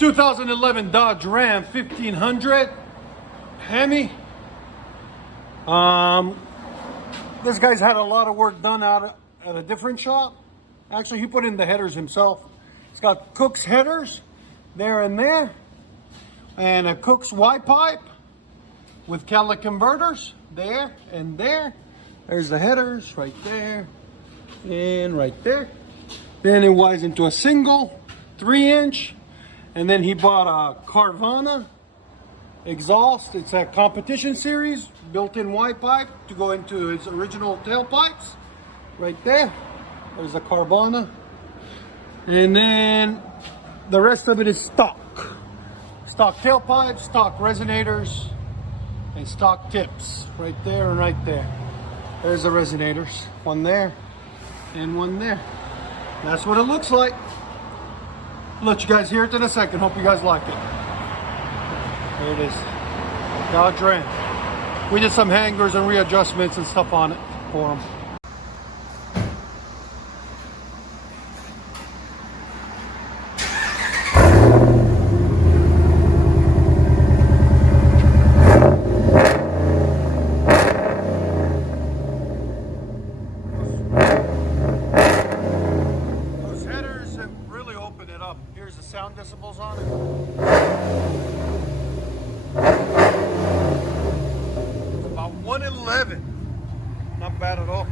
2011 Dodge Ram 1500 Hemi. This guy's had a lot of work done out at a different shop. Actually, he put in the headers himself. It's got KOOKS headers there and there, and a KOOKS Y pipe with catalytic converters there and there. There's the headers right there and right there. Then it wires into a single 3-inch, and then he bought a CARVEN exhaust. It's a competition series, built-in Y pipe to go into his original tailpipes. Right there, there's a CARVEN, and then the rest of it is stock tailpipes, stock resonators, and stock tips right there and right there. There's the resonators, one there and one there. That's what it looks like. I'll let you guys hear it in a second. Hope you guys like it. There it is, Dodge Ram. We did some hangers and readjustments and stuff on it for them. Here's the sound decibels on it. About 111. Not bad at all.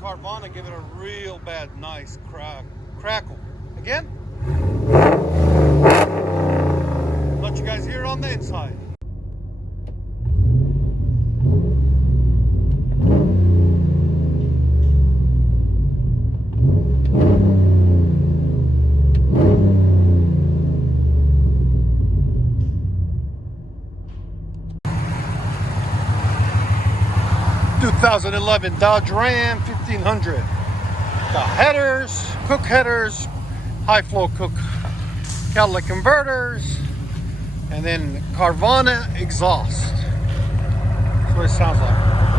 CARVEN give it a real bad, nice crackle. Again, let you guys hear it on the inside. ...2011 Dodge Ram 1500. Got headers, KOOKS headers, high flow KOOKS catalytic converters, and then CARVEN exhaust. That's what it sounds like.